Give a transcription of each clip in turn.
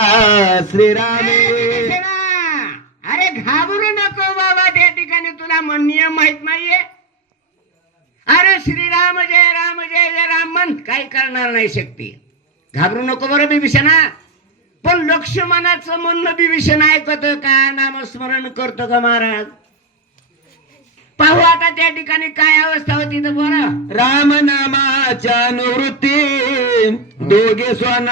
श्रीरामे अरे घाबरू नको बाबा त्या ठिकाणी तुला नियम माहीत नाहीये. अरे श्रीराम जय राम जय जय राम म्हण काही करणार नाही शक्ती घाबरू नको बरं बिभीषणा. पण लक्ष्मणाचं म्हणणं बिभीषण ऐकत का? नामस्मरण करतो का महाराज? पाहू आता त्या ठिकाणी काय अवस्था होती तर बरं राम नामाच्या अनुवृत्ती दोघे स्वान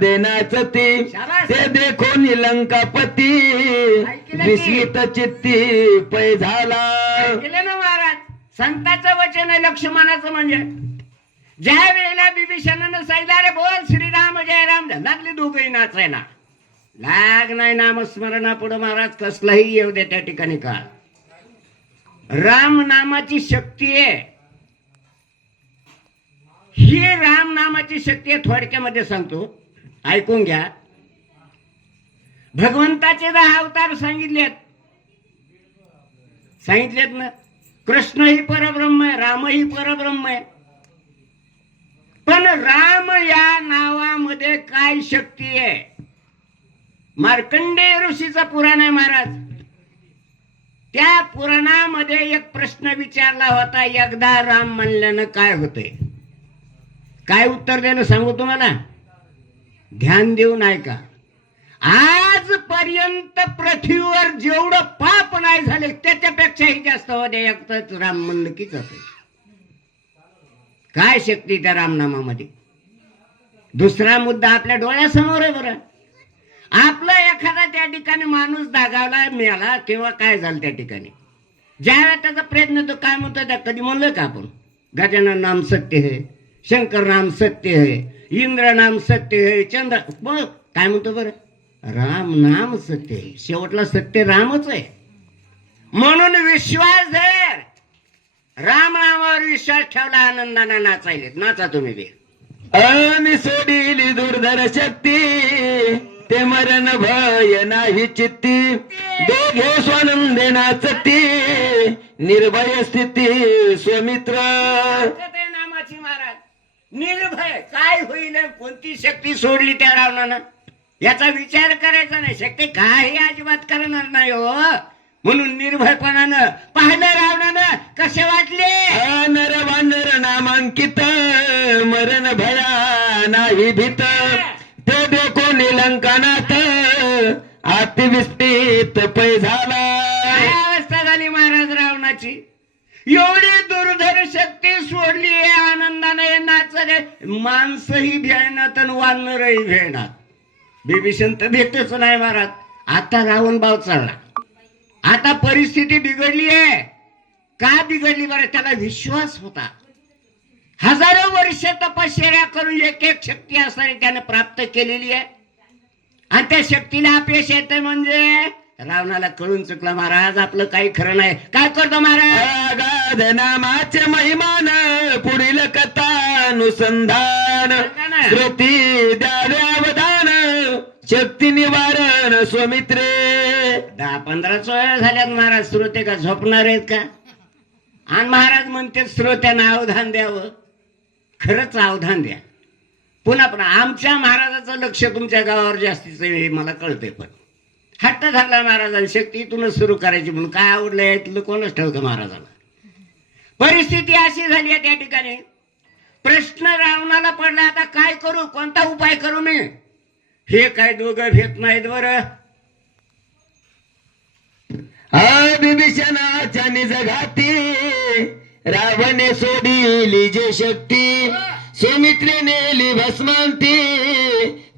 देनाच ती शाबास. ते देखो निलंकापती ऐकलं की? विस्मित चित्ती पै झाला. केलं ना महाराज? संताचं वचन आहे लक्ष्मणाचं म्हणजे. ज्या वेळेला बिभीषणानं सांगितलं अरे बोल श्रीराम जय राम. लागली दोघही नाचायला लाग नाही नामस्मरणा पुढे महाराज कसलाही येऊ दे त्या ठिकाणी काळ. राम नामाची शक्ती आहे. ही राम नामाची शक्ती आहे थोडक्यामध्ये सांगतो. ऐकून घ्या. भगवंताचे दहा अवतार सांगितलेत. सांगितलेत ना? कृष्ण ही परब्रह्म आहे राम ही परब्रह्म आहे. पण राम या नावामध्ये काय शक्ती आहे? मार्कंडेय ऋषीचा पुराण आहे महाराज. त्या पुराणामध्ये एक प्रश्न विचारला होता एकदा राम म्हणल्यानं काय होतंय? काय उत्तर दिलं सांगू तुम्हाला? ध्यान देऊन ऐका. आजपर्यंत पृथ्वीवर जेवढं पाप नाही झाले त्याच्यापेक्षाही जास्त होते एकच राम म्हणलं कीच होते काय शक्ती त्या रामनामामध्ये? दुसरा मुद्दा आपल्या डोळ्यासमोर आहे बरं. आपला एखादा त्या ठिकाणी माणूस दागावला मिळाला किंवा काय झालं त्या ठिकाणी. ज्यावेळेला त्याचा प्रयत्न तो काय म्हणतो त्या कधी म्हणलं का आपण? गजानन नाम सत्य आहे शंकर नाम सत्य आहे इंद्र नाम सत्य आहे चंद्र बघ काय म्हणतो बरं? राम नाम सत्य आहे शेवटला सत्य रामच आहे. म्हणून विश्वास धर. राम नामावर विश्वास ठेवला आनंदाने नाचायले नाचा तुम्ही बी. आणि दुर्धर शक्ती. ते मरण भय नाही चित्ती. दोघे स्वानंदेनाच ती निर्भय स्थिती स्वमित्र नामाची महाराज. निर्भय काय होईल कोणती शक्ती सोडली त्या रावणानं? याचा विचार करायचा नाही. शक्ती काही अजिबात करणार नाही हो. म्हणून निर्भयपणानं पाहिलं रावणानं कसे वाटले? नर वानर नामांकित मरण भया नाही भीत. ते देखो अतिविस्तीत पै झाला. काय अवस्था झाली महाराज रावणाची. एवढी दुर्धर शक्ती सोडली आनंदाने नाचले. माणसंही भेळणार आणि वानरही भेळणार बिभीषण तर भेटच नाही महाराज. आता रावण भाव चालला. आता परिस्थिती बिघडली आहे. का बिघडली बरं? त्याला विश्वास होता. हजारो वर्ष तपश्चर्या करून एक एक शक्ती असणारी त्याने प्राप्त केलेली आहे. आणि त्या शक्तीला अपयश येते म्हणजे? रावणाला कळून चुकला महाराज आपलं काही खरं नाही. काय करतो महाराज? नामाचे महिमान पुढील कथा अनुसंधान श्रुती द्यावे अवधान शक्ती निवारण स्वमित्रे दहा पंधरा सोळा झाल्यात महाराज श्रोते का झोपणार आहेत का? आणि महाराज म्हणते श्रोत्यांना अवधान द्यावं. खरंच अवधान द्या. पुन्हा पुन्हा आमच्या महाराजाचं लक्ष तुमच्या गावावर जास्तीचं हे मला कळतंय पण. हट्ट झाला महाराजांनी शक्ती इथूनच सुरू करायची म्हणून काय आवडलं यातलं कोणच ठेवतं महाराजाला? परिस्थिती अशी झाली आहे त्या ठिकाणी. प्रश्न रावणाला पडला आता काय करू कोणता उपाय करू मी? हे काय दोघं घेत नाहीत बरं. अभिभीषणाच्या बिभीषणाच्या निज घाती रावणे सोडिली जे शक्ती. सुमित्री नेली भस्मांती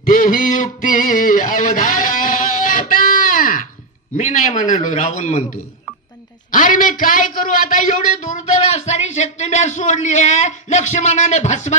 तेही युक्ती अवधारा. मी नाही म्हणालो रावण म्हणतो. अरे मी काय करू आता? एवढी दुर्दैव असणारी शक्ती मी सोडली आहे. लक्ष्मणाने भस्मान